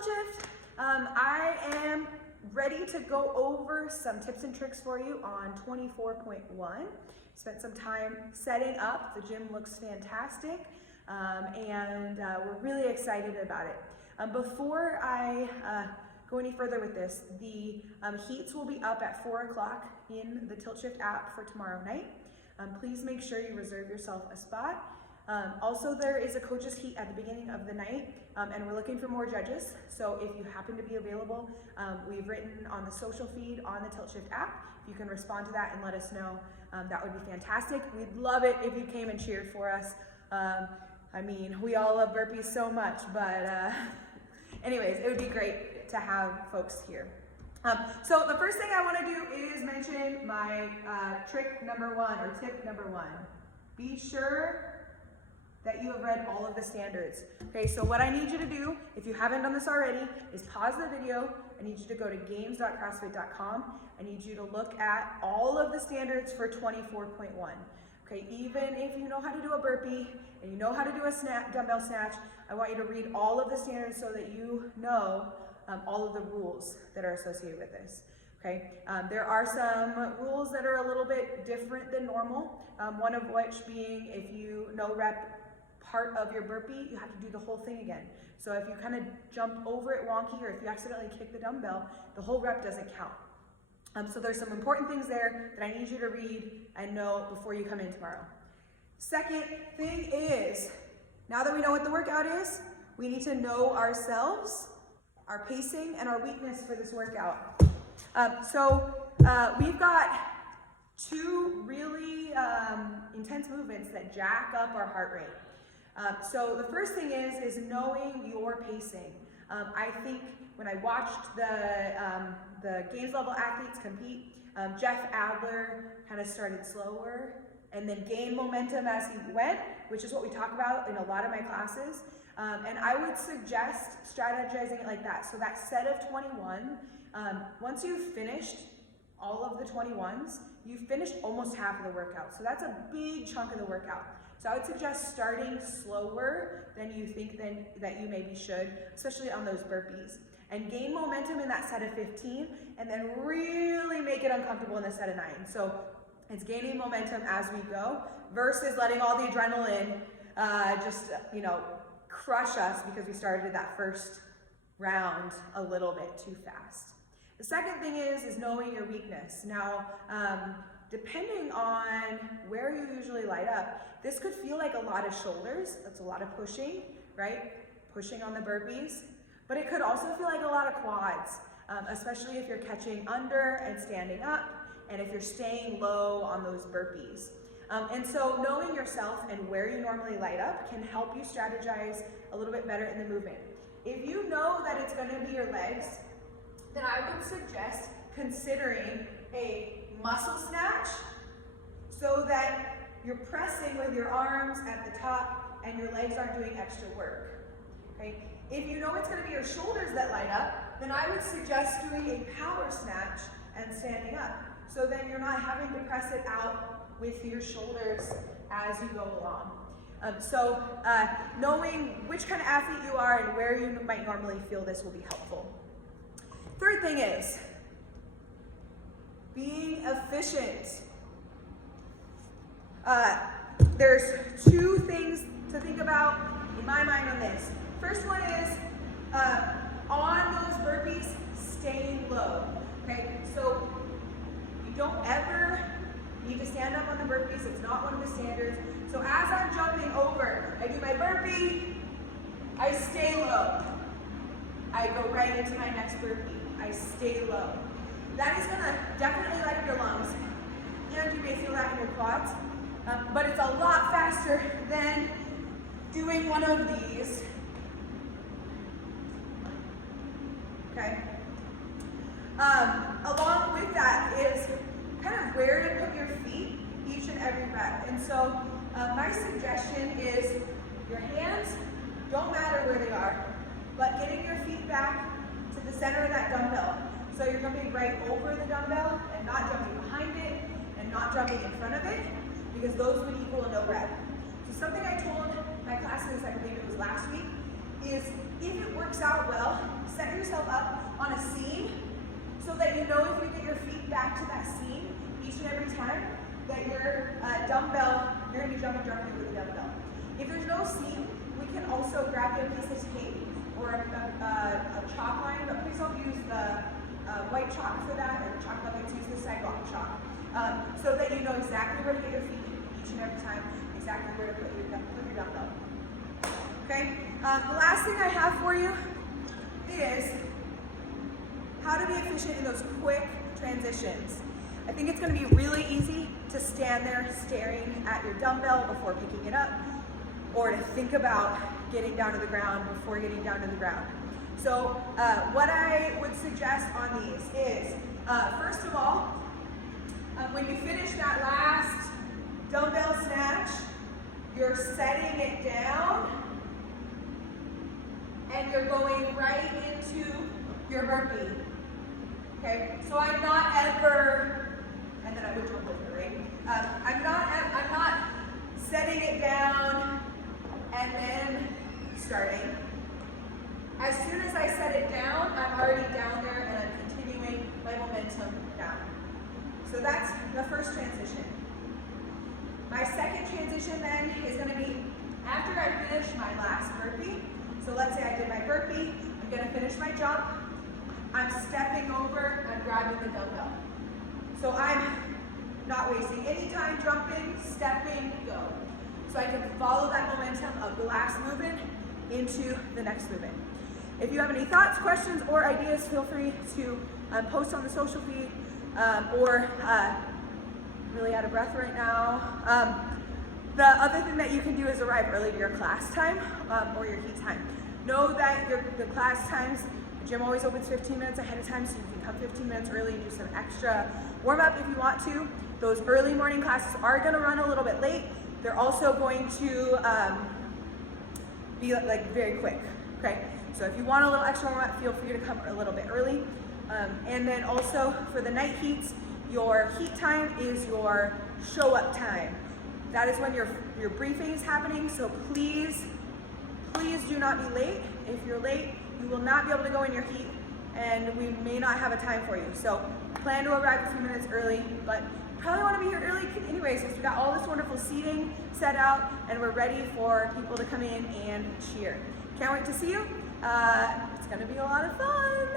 tilt shift. I am ready to go over some tips and tricks for you on 24.1. Spent some time setting up. The gym looks fantastic, and we're really excited about it. Before I go any further with this, the heats will be up at 4 o'clock in the Tilt Shift app for tomorrow night. Please make sure you reserve yourself a spot. Also, there is a coach's heat at the beginning of the night, and we're looking for more judges. So if you happen to be available, we've written on the social feed on the Tilt Shift app. If you can respond to that and let us know, that would be fantastic. We'd love it if you came and cheered for us. I mean, we all love burpees so much, but anyways, it would be great to have folks here. So the first thing I want to do is mention my trick number one, or tip number one. Be sure that you have read all of the standards. Okay, so what I need you to do, if you haven't done this already, is pause the video. I need you to go to games.crossfit.com. I need you to look at all of the standards for 24.1. Okay, even if you know how to do a burpee and you know how to do a dumbbell snatch, I want you to read all of the standards so that you know all of the rules that are associated with this. Okay, there are some rules that are a little bit different than normal, one of which being if you no rep part of your burpee, you have to do the whole thing again. So if you kind of jump over it wonky, or if you accidentally kick the dumbbell, the whole rep doesn't count. So there's some important things there that I need you to read and know before you come in tomorrow. Second thing is, now that we know what the workout is, we need to know ourselves, our pacing, and our weakness for this workout. We've got two really intense movements that jack up our heart rate. So the first thing is knowing your pacing. I think when I watched the games level athletes compete, Jeff Adler kind of started slower and then gained momentum as he went, which is what we talk about in a lot of my classes. And I would suggest strategizing it like that. So that set of 21, once you've finished all of the 21s, you've finished almost half of the workout. So that's a big chunk of the workout. So I would suggest starting slower than you think that you maybe should, especially on those burpees. And gain momentum in that set of 15, and then really make it uncomfortable in the set of 9. So it's gaining momentum as we go, versus letting all the adrenaline crush us because we started that first round a little bit too fast. The second thing is knowing your weakness. Now, depending on where you usually light up, this could feel like a lot of shoulders. That's a lot of pushing, right? Pushing on the burpees. But it could also feel like a lot of quads, especially if you're catching under and standing up, and if you're staying low on those burpees. And so knowing yourself and where you normally light up can help you strategize a little bit better in the movement. If you know that it's gonna be your legs, then I would suggest considering a muscle snatch so that you're pressing with your arms at the top and your legs aren't doing extra work. Okay? If you know it's going to be your shoulders that light up, then I would suggest doing a power snatch and standing up. So then you're not having to press it out with your shoulders as you go along. Knowing which kind of athlete you are and where you might normally feel this will be helpful. Third thing is being efficient. There's two things to think about in my mind on this. First one is on those burpees, staying low. Okay, so you don't ever need to stand up on the burpees. It's not one of the standards. So as I'm jumping over, I do my burpee, I stay low. I go right into my next burpee. I stay low. That is gonna definitely light up your lungs, and you may feel that in your quads, but it's a lot faster than doing one of these. Okay. Along with that is kind of where to put your feet each and every rep. And so my suggestion is your hands don't matter where they are, but getting your feet back to the center of that dumbbell. So you're jumping right over the dumbbell and not jumping behind it and not jumping in front of it, because those would equal a no rep. So something I told my classes, I believe it was last week, is if it works out well, set yourself up on a seam so that you know if you get your feet back to that seam each and every time that your dumbbell, you're gonna be jumping directly with a dumbbell. If there's no seam, we can also grab you a piece of tape or a chalk line, but please don't use the white chalk for that, or the chalk buckets, use the sidewalk chalk, so that you know exactly where to get your feet each and every time, exactly where to put your dumbbell. Okay, the last thing I have for you is how to be efficient in those quick transitions. I think it's going to be really easy to stand there staring at your dumbbell before picking it up, or to think about getting down to the ground before getting down to the ground. So what I would suggest on these is, first of all, when you finish that last dumbbell snatch, you're setting it down and you're going right into your burpee. Okay, so I'm not ever, and then I would jump over, right? I'm not setting it down and then starting. As soon as I set it down, I'm already down there and I'm continuing my momentum down. So that's the first transition. My second transition then is going to be after I finish my last burpee. So let's say I did my burpee, I'm going to finish my jump. I'm stepping over and grabbing the dumbbell. So I'm not wasting any time jumping, stepping, go. So I can follow that momentum of the last movement into the next movement. If you have any thoughts, questions, or ideas, feel free to post on the social feed, or really out of breath right now. The other thing that you can do is arrive early to your class time or your heat time. Know that the class times, the gym always opens 15 minutes ahead of time, so you can come 15 minutes early and do some extra warm up if you want to. Those early morning classes are going to run a little bit late. They're also going to be like very quick, okay? So if you want a little extra warm up, feel free to come a little bit early. And then also for the night heats, your heat time is your show up time. That is when your briefing is happening, so please do not be late. If you're late, you will not be able to go in your heat and we may not have a time for you. So plan to arrive a few minutes early, but you probably want to be here early anyways because we got all this wonderful seating set out and we're ready for people to come in and cheer. Can't wait to see you. It's gonna be a lot of fun.